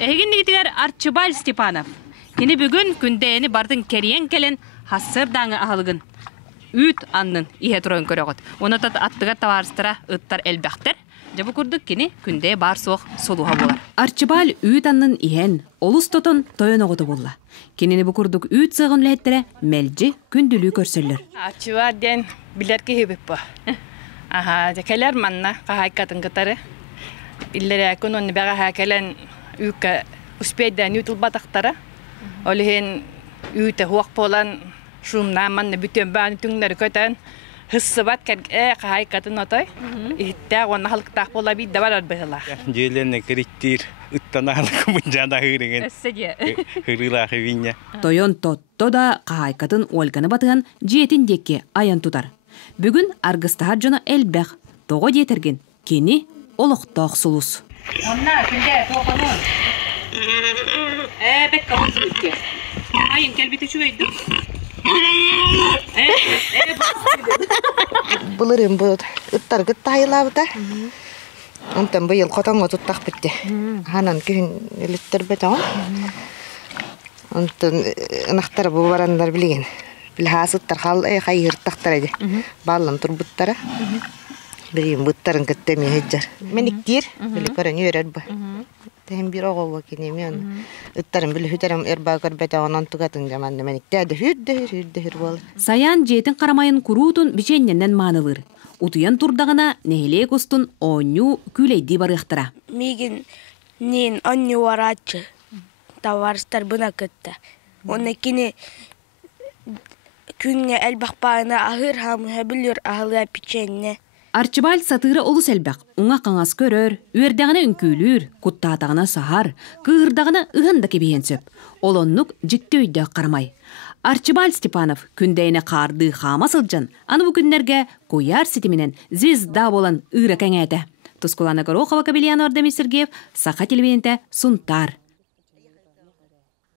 Эгин дигитигер Арчибаль Степанов. Кини бүгүн күндээни бардын кериен келен хассыр даңы ахалыгын. Үт аннын ihe туран көрөгөт. Онотат аттыга таварыстыра ыттар элбактер. Жабы курдук кини күндээ бар соох солуха болар. Арчибаль үт аннын иhen олус тотон тойоноготу болла. Кинини бу курдук үт сыгын леттире мелжи күндүлүү көрсөллөр. Арчибаль ден билерге хебеп ба. Келер манна кахайкатын кытары. Иллере конон бага хакелен үкө успейден үтүл батактара. Олихен үтө хуак болан шумна манна бүтөн бааны түңнөр көтөн хыссыбат кахайкатын отой. Итте гона халыктак бола бит дабар быгыла. Желене криттир ыттаналык мунжада хырыгын. Эсседе. Хырыла хвиня. Тойон тотто да кахайкатын олганы батыган жетин декке аян тутар. Бүгүн аргыстаһар жона элбэх того детерген кини олохтоох сулус. Онна күндө токонун. Бек кабылдыкке. Айын келбите чуйду. Булырым бу ыттар гыттайылабыта. Онтан быйыл котонго туттак битти. Ханан күн элиттер бетон. Онтан ынактар бу барандар билген. Билхасыттар хал хайыртактар эди. Баллан турбуттара. Бирим буттарын кеттеми хеджар. Мениктир били көрөн үйрөр бу. Тем бир огоо кинемен. Ыттарын били хүтерем эрбагар бетон антугатын жаманды меникте хүрдө бол. Саян жетин карамайын куруутун биченнен маанылыр. Утуян турдагына нехиле кустун оню күлейди барыктыра. Мигин нин оню варачы. Таварстар бына кытта. Оны кини күнгө элбакпаына ахыр хамы билер ахыла печенне. Арчибаль сатыры олус элбак. Уңа каңас көрөр, үердагына үңкүлүр, куттаатагына сахар, кыырдагына ыганда кебиен сөп. Олоннук жиктөйдө кармай. Арчибаль Степанов күндейне карды хама сылжан, аны бу күннерге кояр ситиминен звезда болан ыра кеңете. Тускулана Горохова, Кабелиян Ордемир Сергеев, Саха телевидениеде Сунтар.